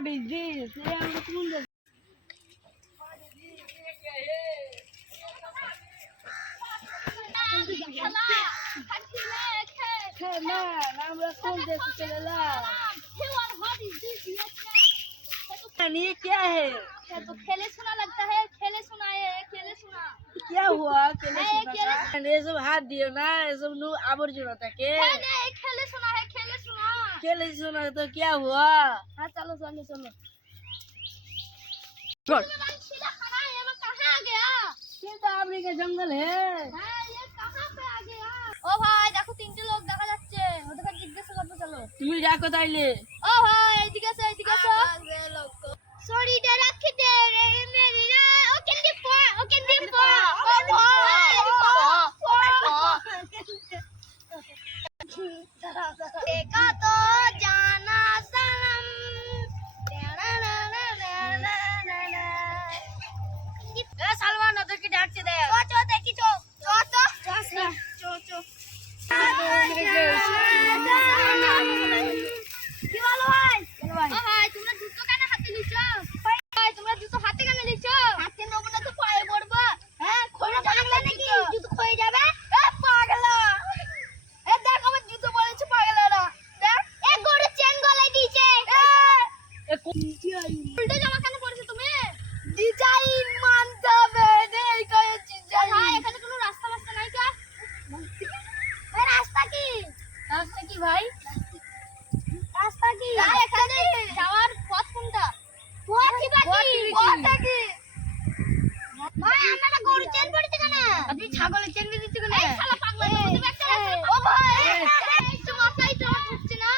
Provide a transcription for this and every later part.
What is this? ये हम लोग कौन देख? खेला, हम लोग कौन देख खेला? ये क्या है? तो खेले सुना लगता है, खेले सुना है, खेले सुना। क्या हुआ? खेले सुना? ये सब हाथ दियो ना, ये सब नु आबर जुड़ा था के? खेले सुना है, खेले सुना। खेले सुना तो क्या हुआ? हाँ चलो चलो चलो। चल। खाना है, वो कहाँ आ गया? ये तो आपने का जंगल है। हाँ ये कहाँ पे आ गया? ओ भाई देखो तीनटे लोग দেখা যাচ্ছে, ওদেরকে জিজ্ঞাসা করতে চলো। তুমি ডাকো তাইলে। ও ভাই এদিকে এসো, এদিকে এসো। সরি দে রাখি দে রে মেরি না, ওকে দি পো, ওকে দি পো। ও ভাই देखा तो जाना सनम ए सलमान ওদেরকে ডাকছে দে। চো দেখি চো চো চো চো চো কি বলো ভাই? ও ভাই তোমরা জুতো কেন হাতে নিছো? ভাই তোমরা জুতো হাতে কেন নিছো? হাতে নেবো না তো পায়ে পড়বো। হ্যাঁ খোলা পাগলা নাকি জুতো ক্ষয়ে যাবে? এ পাগলা, এ দেখ আমার জুতো পরেছে পাগলারা। দেখ এ গরু চেন গলায় দিয়েছে। এ কোন উল্টো জামা কেন পরেছো তুমি? ডিজাইন মানতে হবে রে, এই করে ডিজাইন। ভাই এখানে কোনো রাস্তা রাস্তা নাই কা? এই রাস্তা কি? রাস্তা কি ভাই? রাস্তা কি? এখানে যাওয়ার পথ কোনটা? পথই বাকি। পথটা কি? ভাই আমরা গরু চেন পড়েছে কেন? তুমি ছাগলের চেন দিতে কেন? এই শালা পাগলা তুমি একটা রাস্তা। ও ভাই এই তো মাথায় তো ঢুকছে না।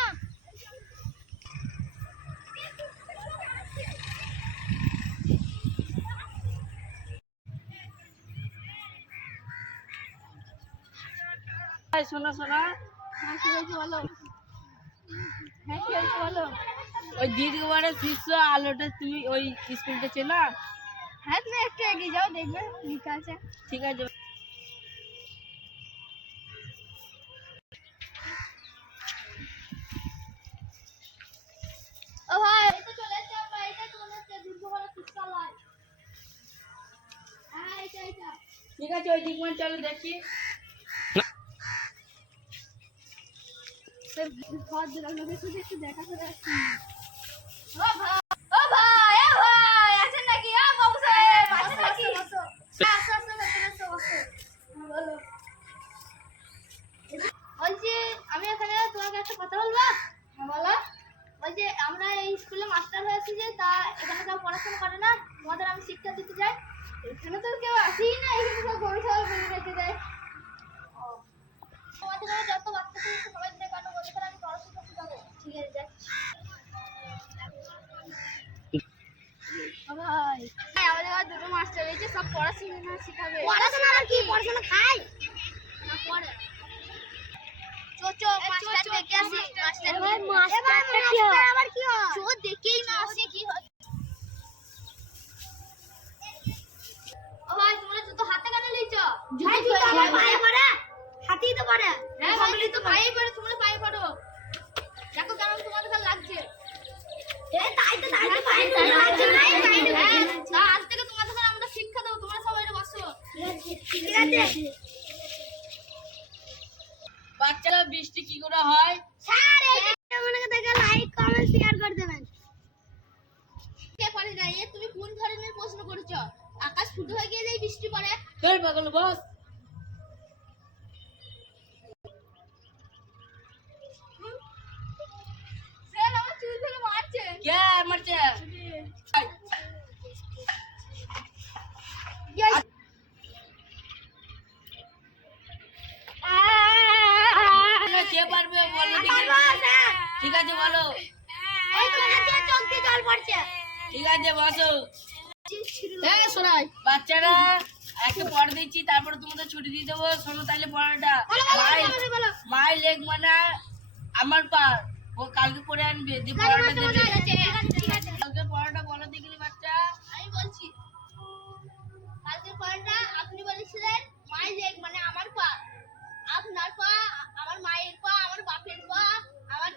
ভাই শোনা শোনা, হ্যাঁ কি হয়েছে বলো? হ্যাঁ কি হয়েছে বলো? ওই দিদিবারে শীর্ষ আলোটা তুমি ওই স্কুলটা চেনা? হ্যাঁ তুমি একটু এগিয়ে যাও দেখবে লেখা আছে। ঠিক আছে। ও ভাই এই তো চলে এসেছে, আমরা এটা চলে এসেছে দুর্গবড় শীতকালায়। হ্যাঁ এটা ঠিক আছে ওই দিক মানে চলো দেখি। স্যার ভদ্র লোকের সাথে একটু দেখা করে আসছি। ও ভাই ও ভাই ও ভাই আছেন নাকি? ও বাবু সাহেব আছেন নাকি? আসো আসো আসো আসো। বলো বলছি আমি এখানে তোমাকে একটা কথা বলবো। হ্যাঁ বলো। ওই যে আমরা এই স্কুলে মাস্টার হয়েছি যে তা এখানে কেউ পড়াশোনা করে না, তোমাদের আমি শিক্ষা দিতে চাই। এখানে তো কেউ আসেই না, এখানে সব গরু সবাই বলে রেখে দেয়। তোমাদের ঘরে যত বাচ্চা ছিল সবাই দেখানো ওদের আমি পড়াশোনা করতে যাবো। ঠিক আছে যাচ্ছি। ভাই আমাদের ঘরে দুটো মাস্টার রয়েছে, সব পড়াশোনা শেখাবে। পড়াশোনা আর কি? পড়াশোনা খায় না পড়ে। চো মাস্টার দেখে আসি। মাস্টার ভাই মাস্টারটা কি হয়? আবার কি হয়? চো দেখেই না আসে কি হয়। ও ভাই তোমরা জুতো হাতে কেন লইছো? ভাই জুতো আমার পায়ে পড়ে, হাতেই তো পড়ে। হ্যাঁ ভাই তো পায়ে পড়ে, তোমরা পায়ে পড়ো। দেখো কেমন তোমাদের কাছে লাগছে। এ তাই তো পায়ে লাগছে না। হ্যাঁ আজ থেকে তোমাদের আমরা শিক্ষা দেব, তোমরা সবাই বসো। ঠিক আছে। বাচ্চারা বৃষ্টি কি করে হয়? স্যার এই ভিডিওগুলোকে দেখে লাইক কমেন্ট শেয়ার করে দেবেন। কে পারে না? এ তুমি কোন ধরনের প্রশ্ন করেছো? আকাশ ফুটো হয়ে গিয়ে এই বৃষ্টি পড়ে? চল পাগল বস। স্যার আমার চুল ধরে মারছে। কে মারছে? কে পারবে বলো দেখি। ঠিক আছে বলো। এই তো হাতে চোখ দিয়ে জল পড়ছে। ঠিক আছে বসো। এই শোনাই বাচ্চারা একটা পড়া দিচ্ছি, তারপরে তোমাদের ছুটি দিয়ে দেবো। শোনো তাহলে পড়াটা। মাই লেগ মানে আমার পার। ও কালকে পড়ে আনবে, দিয়ে পড়াটা দেবে। কালকে পড়াটা বলো দেখি বাচ্চা। আমি বলছি কালকে পড়াটা আপনি বলেছিলেন মাই লেগ মানে আমার পা, আপনার পা, আমার মায়ের পা, আমার বাপের পা, আমার